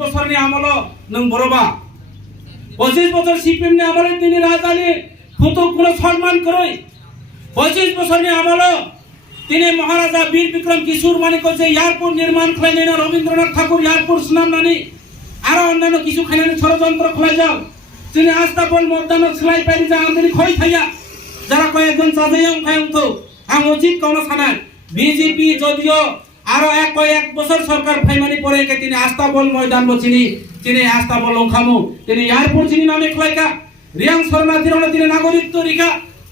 বছরনি আমল নং বড়বা 25 বছর সিপিএম নি আমলে তিনি রাজধানী ফুটো কোন সম্মান করই 25 বছরনি আমল তিনি মহারাজা বীর বিক্রম কিশোর মানিক যে এয়ারপোর্ট নির্মাণ খাইলেন রবীন্দ্রনাথ ঠাকুর এয়ারপোর্ট সুনাম নানি আর অন্যান্য কিছু খাইলেন ষড়যন্ত্র খোলা যাও তিনি আস্তাবল মতদান সেলাই পাইনি যা আমদানি খই থাইয়া যারা কয়েকজন চাঁদাইয়াম খাইম তো আম উচিত কোন সানায় বিজেপি যদিও আরো কয়েক বছর সরকার ফাইমানি পরে তিনি আস্তাবল ময়দান বচিনি তিনি আস্তাবল লঙ্কামু তিনি এয়ারপোর্ট চিনি নামে খলাইকা রিয়াং শরণার্থীর তিনি নাগরিকত্ব রিকা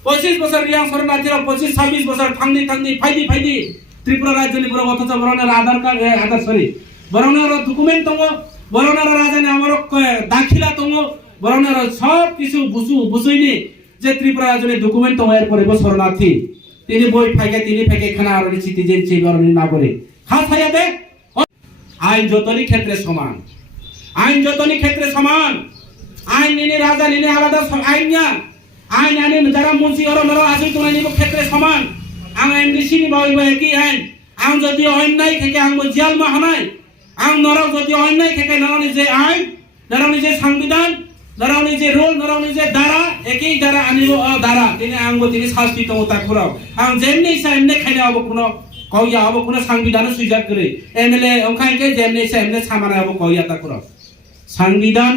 25 বছর রিয়াং শরণার্থীর 25-26 বছর ঠান্দি ফাইদি ত্রিপুরা রাজ্য নিপুর অথচ বরণের আধার কার্ড আধার সরি বরণের ডকুমেন্ট তঙ্গ বরণের রাজধানী আমার দাখিলা তঙ্গ বরণের সব কিছু বুঝুইনি যে ত্রিপুরা রাজ্যের ডকুমেন্ট তঙ্গ এর পরে শরণার্থী তিনি বই ফাইকে তিনি ফাইকে খানা আর সিটিজেন সেই বরণের নাগরিক খাস হাইয়াতে আইন যতনি ক্ষেত্রে সমান আইন নিনে রাজা নিনে আলাদা আইন না আইন আনে যারা মুন্সি আর নর আসই তোলাই নিব ক্ষেত্রে সমান আং এমডিসি নি বাই একই আইন আং যদি অন্যায় থেকে আং জিয়াল মা হানাই আং নর যদি অন্যায় থেকে নরনি যে আইন নরনি যে সংবিধান নরনি যে রুল নরনি যে ধারা একই ধারা আনিব ধারা তিনি আং তিনি শাস্তি তো তাকুরাও আং যেমনি সামনে খাইনা হবো কোন কইয়া হবো কোন সংবিধান সুইজাত করে এমএলএ অংখাইকে যেমনি সামনে সামানা হবো কইয়া তাকুরাও সংবিধান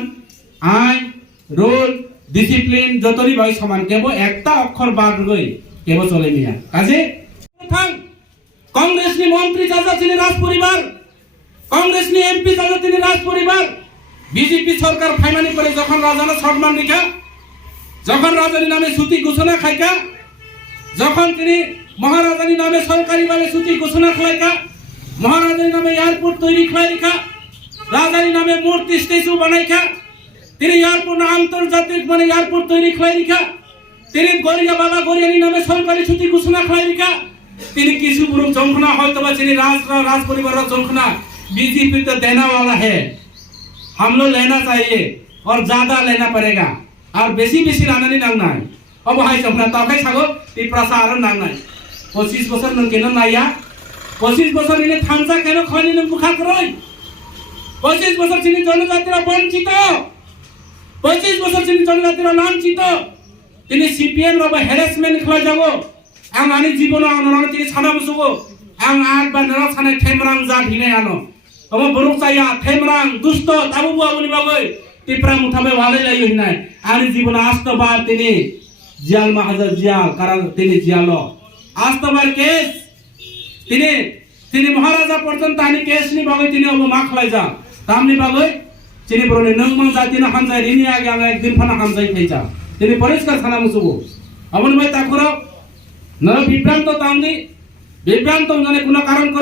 আইন রুল ডিসিপ্লিন যতনি ভাই সমান কেবল একটা অক্ষর বাদ গই কেবল চলে মিয়া কাজে কংগ্রেস নি মন্ত্রী চাচা তিনি রাজ পরিবার কংগ্রেস নি এমপি চাচা তিনি রাজ পরিবার বিজেপি সরকার ফাইমানি করে যখন রাজানো সম্মান রেখা যখন রাজানি নামে ছুটি ঘোষণা খাইকা যখন তিনি মহারাজানি নামে সরকারি ভাবে ছুটি ঘোষণা খাইকা মহারাজানি নামে এয়ারপোর্ট তৈরি খাই রেখা রাজানি নামে মূর্তি স্ট্যাচু বানাইকা তিনি এয়ারপোর্ট আন্তর্জাতিক মানে এয়ারপোর্ট তৈরি খাই রেখা তিনি গরিয়া বাবা গরিয়ানি নামে সরকারি ছুটি ঘোষণা খাই রেখা তিনি কিছু পুরো জংখনা হয়তো বা তিনি রাজ परिवार जंखना बीजेपी तो देना वाला है हम लोग लेना चाहिए और ज्यादा लेना पड़ेगा और बेसी लाना नहीं नांगना है अब हाई जंखना तो कई सागो ती प्रसारण नांगना 25 বছর নন কেন নাইয়া 25 বছর ইনে থানসা কেন খনি ন মুখা করই 25 বছর চিনি জনজাতিরা বঞ্চিত 25 বছর চিনি জনজাতিরা লাঞ্ছিত তিনি সিপিএম র হ্যারাসমেন্ট খলা যাবো आं आनी जीवन आं तिनी साना बुसुगो आं आग बा नरा साना थेमरां जा धिने आनो अब बरुक जाया थेमरां दुष्ट ताबु बुआबुनि बागै तिप्रा मुथाबे वाले लायो हिनाय आनी जीवन आस्तबार तिनी जियाल महाजा जियाल कारण तिनी जियालो आस्तबार केस तिनी महाराजा पर्यंत आनी केस नि बागै तिनी अब माखलाय जा तामनि बागै तिनी बरने नंगमं जातिना हामजाय रिनि आगे आं एकदिन फाना हामजाय फैजा तिनी परिष्कार साना मुसुगो अमन भाई ताखुरो नर विभ्रांत तांदी विभ्रांत जाने कोनो कारण